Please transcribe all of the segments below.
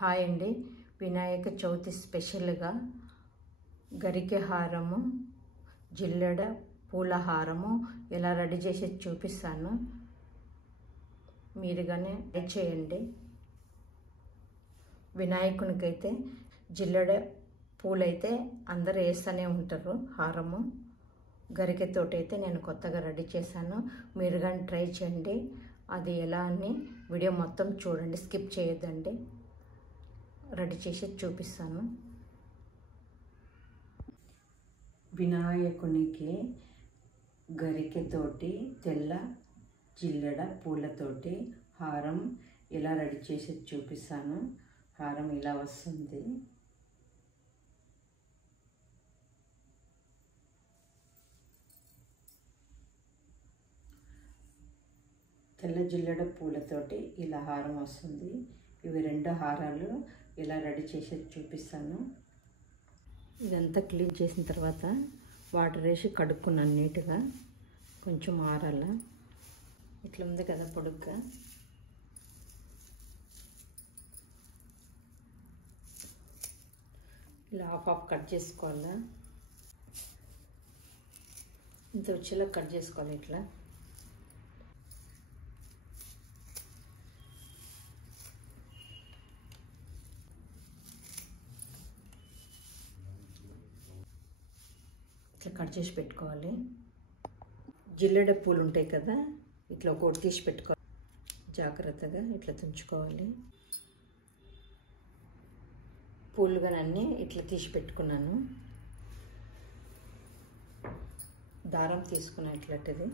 Hi అండి. వినాయక చవితి స్పెషల్గా గరికె హారము, జిల్లెడ పూల హారము ఎలా రెడీ చేసి చూపిస్తాను. మీరుగానే ట్రై చేయండి. వినాయకునికైతే జిల్లెడ పూలైతే అందరూ వేస్తూనే ఉంటారు. హారము గరికెతోటి అయితే నేను కొత్తగా రెడీ చేశాను. మీరు కానీ ట్రై చేయండి. అది ఎలా అని వీడియో మొత్తం చూడండి, స్కిప్ చేయొద్దండి. రెడీ చేసి చూపిస్తాను. వినాయకునికి గరికెతోటి తెల్ల జిల్లెడ పూలతోటి హారం ఇలా రెడీ చేసి చూపిస్తాను. హారం ఇలా వస్తుంది. తెల్ల జిల్లెడ పూలతోటి ఇలా హారం వస్తుంది. ఇవి రెండు హారాలు ఇలా రెడీ చేసి చూపిస్తాను. ఇదంతా క్లీన్ చేసిన తర్వాత వాటర్ వేసి కడుక్కున్నాను నీట్గా. కొంచెం ఆరాల ఇట్లా ఉంది కదా పొడుగ్గా. ఇలా హాఫ్ కట్ చేసుకోవాలా. ఇంత వచ్చేలా కట్ చేసుకోవాలి. ఇట్లా ఇట్లా కట్ చేసి పెట్టుకోవాలి. జిల్లెడ పూలు ఉంటాయి కదా, ఇట్లా ఒకటి తీసి పెట్టుకోవాలి. జాగ్రత్తగా ఇట్లా తుంచుకోవాలి. పూలు కానీ అన్నీ ఇట్లా తీసి పెట్టుకున్నాను. దారం తీసుకున్నా ఇట్లాంటిది.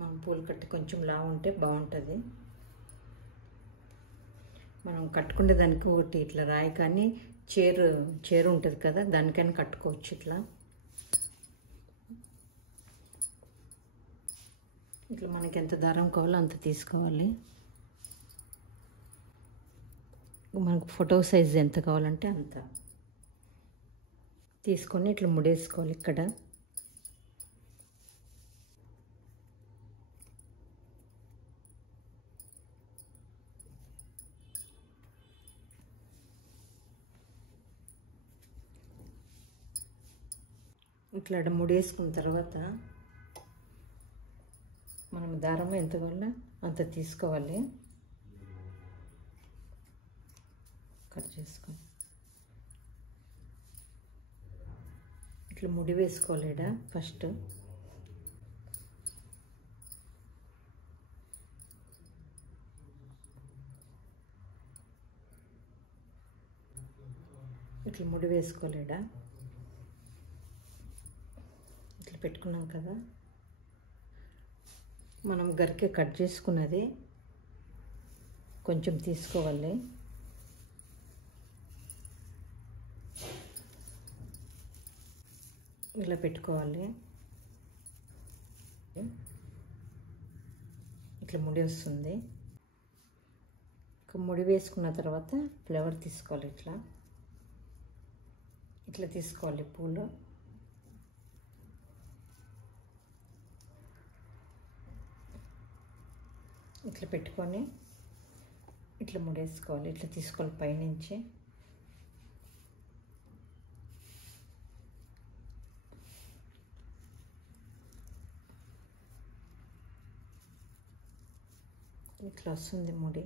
మనం పూలు కట్టి కొంచెం లావు ఉంటే బాగుంటుంది. మనం కట్టుకునే దానికి ఒకటి ఇట్లా రాయి కానీ చీర ఉంటుంది కదా, దానికైనా కట్టుకోవచ్చు. ఇట్లా ఇట్లా మనకి ఎంత దారం కావాలో అంత తీసుకోవాలి. మనకు ఫోటో సైజ్ ఎంత కావాలంటే అంత తీసుకొని ఇట్లా ముడేసుకోవాలి. ఇక్కడ ఇట్లా ముడేసుకున్న తర్వాత మనం దారం ఎంత కావాలో అంత తీసుకోవాలి. కట్ చేసుకొని ఇట్లా ముడి వేసుకోవాలి. ఫస్ట్ ఇట్లా ముడి వేసుకోవాలి. ఇట్లా పెట్టుకున్నాం కదా. మనం గరికె కట్ చేసుకున్నది కొంచెం తీసుకోవాలి. ఇలా పెట్టుకోవాలి. ఇట్లా ముడి వస్తుంది. ముడి వేసుకున్న తర్వాత ఫ్లవర్ తీసుకోవాలి. ఇట్లా తీసుకోవాలి పూలు. ఇట్లా పెట్టుకొని ఇట్లా ముడేసుకోవాలి. ఇట్లా తీసుకోవాలి పైనుంచి. ఇట్లా వస్తుంది ముడి.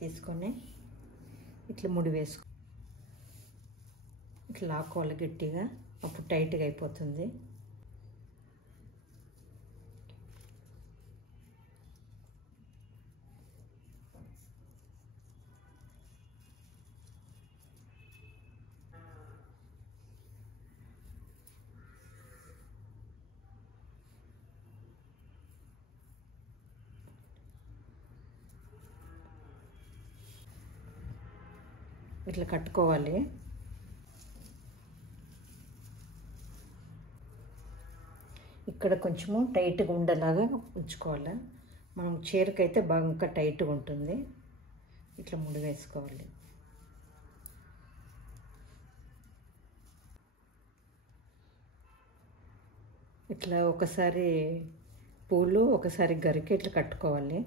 తీసుకొని ఇట్లా ముడి వేసుకో. ఇట్లా లాక్కోవాలి గట్టిగా, అప్పుడు టైట్గా అయిపోతుంది. ఇట్లా కట్టుకోవాలి. ఇక్కడ కొంచెము టైట్గా ఉండేలాగా ఉంచుకోవాలి. మనం చీరకైతే బాగా ఇంకా టైట్గా ఉంటుంది. ఇట్లా ముడి వేసుకోవాలి. ఇట్లా ఒకసారి పూలు ఒకసారి గరికి ఇట్లా కట్టుకోవాలి.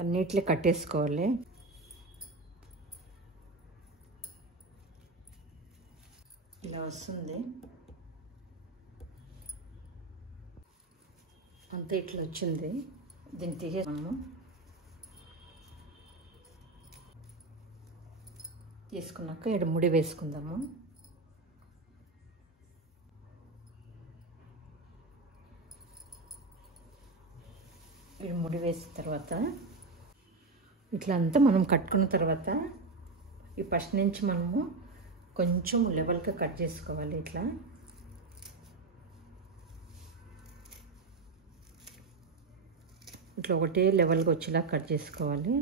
అన్నిట్లో కట్టేసుకోవాలి. ఇలా వస్తుంది. అంతా ఇట్లా వచ్చింది. దీన్ని తీసేసాము. తీసుకున్నాక ఇక్కడ ముడి వేసుకుందాము. ఇక్కడ ముడి వేసిన తర్వాత ఇట్లా అంతా మనం కట్టుకున్న తర్వాత ఈ ఫస్ట్ నుంచి మనము కొంచెం లెవెల్గా కట్ చేసుకోవాలి. ఇట్లా ఇట్లా ఒకటే లెవెల్గా వచ్చేలా కట్ చేసుకోవాలి.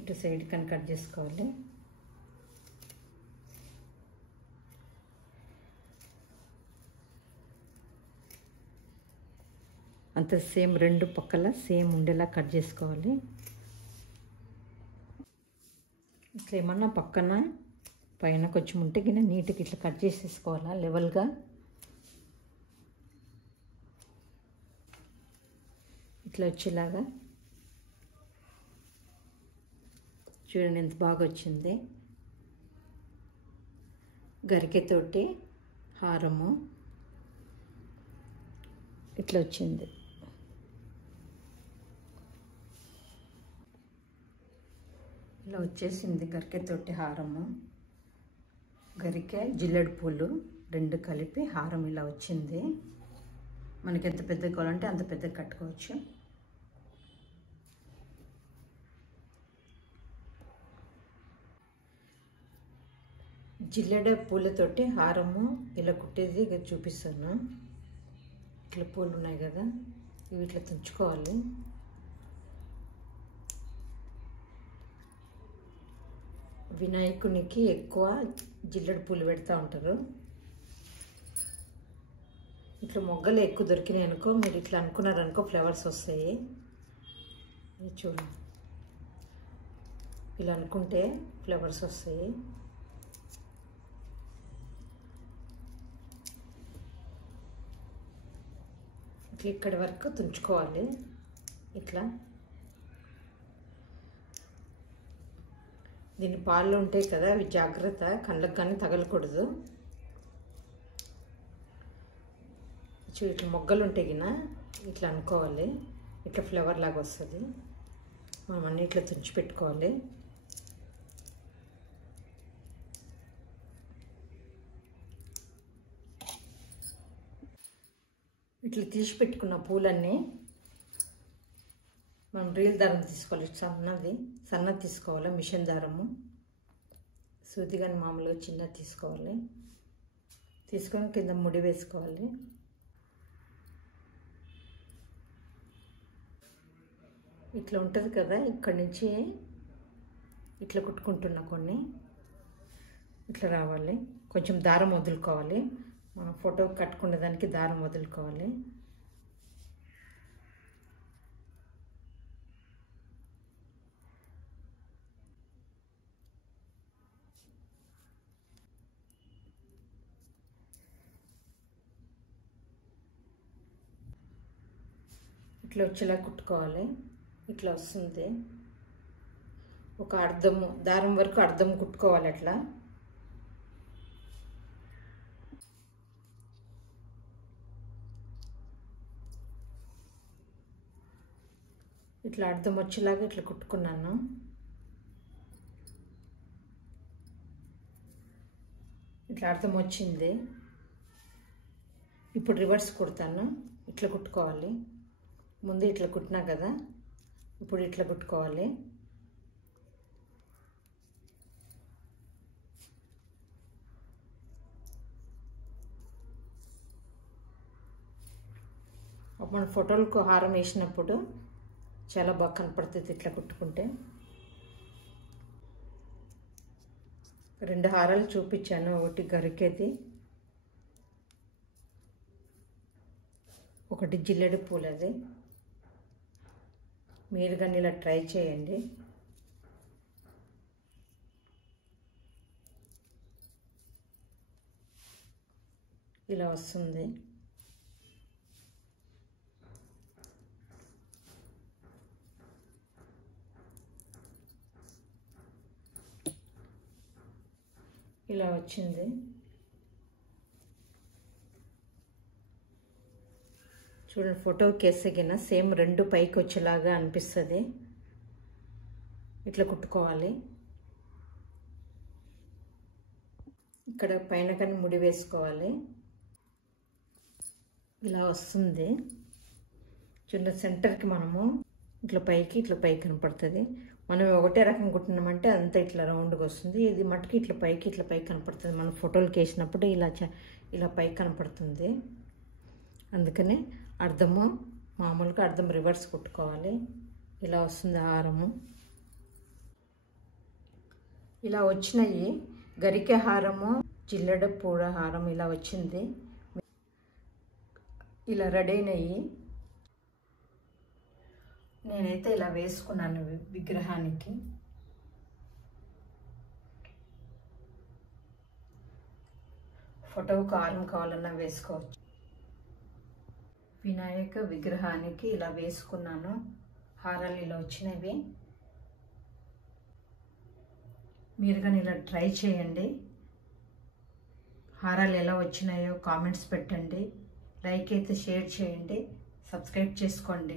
ఇటు సైడ్ కానీ కట్ చేసుకోవాలి. అంత సేమ్ రెండు పక్కల సేమ్ ఉండేలా కట్ చేసుకోవాలి. ఇట్లా ఏమన్నా పక్కన పైన కొంచెం ఉంటే గిన్నె నీట్గా ఇట్లా కట్ చేసేసుకోవాలా లెవెల్గా. ఇట్లా వచ్చేలాగా చూడండి ఎంత బాగా వచ్చింది. గరికెతోటి హారము ఇట్లా వచ్చింది. ఇలా వచ్చేసింది గరికెతోటి హారము. గరికె జిల్లెడు పూలు రెండు కలిపి హారం ఇలా వచ్చింది. మనకి ఎంత పెద్దగా కావాలంటే అంత పెద్దగా కట్టుకోవచ్చు. జిల్లెడ పూలతోటి హారము ఇలా కుట్టేది చూపిస్తాను. ఇట్లా పూలు ఉన్నాయి కదా, ఇవి ఇట్లా తుంచుకోవాలి. వినాయకునికి ఎక్కువ జిల్లెడు పూలు పెడతా ఉంటారు. ఇట్లా మొగ్గలు ఎక్కువ దొరికినాయి అనుకో, మీరు ఇట్లా అనుకున్నారనుకో ఫ్లవర్స్ వస్తాయి. చూడండి ఇలా అనుకుంటే ఫ్లవర్స్ వస్తాయి. ఇట్లా ఇక్కడి వరకు తుంచుకోవాలి. ఇట్లా దీని పాలు ఉంటాయి కదా, అవి జాగ్రత్త కళ్ళకు కానీ తగలకూడదు. ఇట్లా మొగ్గలు ఉంటాయి గిన ఇట్లా అనుకోవాలి. ఇట్లా ఫ్లవర్ లాగా వస్తుంది. మనం అన్నీ ఇట్లా తుంచి పెట్టుకోవాలి. ఇట్లా తీసి పెట్టుకున్న పూలన్నీ మనం రీల్ దారం తీసుకోవాలి. సన్నది తీసుకోవాలి. మిషన్ దారము సూది కానీ మామూలుగా చిన్నది తీసుకోవాలి. తీసుకొని కింద ముడి వేసుకోవాలి. ఇట్లా ఉంటుంది కదా, ఇక్కడి నుంచి ఇట్లా కుట్టుకుంటున్నా కొన్ని ఇట్లా రావాలి. కొంచెం దారం వదులుకోవాలి. మనం ఫోటో కట్టుకునే దానికి దారం వదులుకోవాలి. ఇట్లా వచ్చేలా కుట్టుకోవాలి. ఇట్లా వస్తుంది. ఒక అర్ధము దారం వరకు అర్ధం కుట్టుకోవాలి. అట్లా ఇట్లా అర్థం వచ్చేలాగా ఇట్లా కుట్టుకున్నాను. ఇట్లా అర్థం వచ్చింది. ఇప్పుడు రివర్స్ కుడతాను. ఇట్లా కుట్టుకోవాలి. ముందు ఇట్లా కుట్టినా కదా, ఇప్పుడు ఇట్లా కుట్టుకోవాలి. మన ఫోటోలకు హారం వేసినప్పుడు చాలా బాగా కనపడుతుంది ఇట్లా కుట్టుకుంటే. 2 హారాలు చూపించాను. ఒకటి గరికేది, ఒకటి జిల్లెడు పూలది. మీరు కానీ ఇలా ట్రై చేయండి. ఇలా వస్తుంది. ఇలా వచ్చింది. చూడండి, ఫోటో కేసగిన సేమ్ 2 పైకి వచ్చేలాగా అనిపిస్తుంది. ఇట్లా కుట్టుకోవాలి. ఇక్కడ పైన కానీ ముడి వేసుకోవాలి. ఇలా వస్తుంది. చూడండి, సెంటర్కి మనము ఇట్లా పైకి కనపడుతుంది. మనం ఒకటే రకం కుట్టినామంటే అంతా ఇట్లా రౌండ్గా వస్తుంది. ఇది మటుకు ఇట్లా పైకి కనపడుతుంది. మనం ఫోటోలు వేసినప్పుడు ఇలా పైకి కనపడుతుంది. అందుకనే అర్థము మామూలుగా అర్థం రివర్స్ కుట్టుకోవాలి. ఇలా వస్తుంది హారము. ఇలా వచ్చినాయి గరికె హారము, జిల్లెడ పూల హారం ఇలా వచ్చింది. ఇలా రెడీ అయినాయి. నేనైతే ఇలా వేసుకున్నాను విగ్రహానికి. ఫోటోకు హారం కావాలన్నా వేసుకోవచ్చు. వినాయక విగ్రహానికి ఇలా వేసుకున్నాను. హారాలు ఇలా వచ్చినవి. మీరు కానీ ఇలా ట్రై చేయండి. హారాలు ఎలా వచ్చినాయో కామెంట్స్ పెట్టండి. లైక్ అయితే షేర్ చేయండి. సబ్స్క్రైబ్ చేసుకోండి.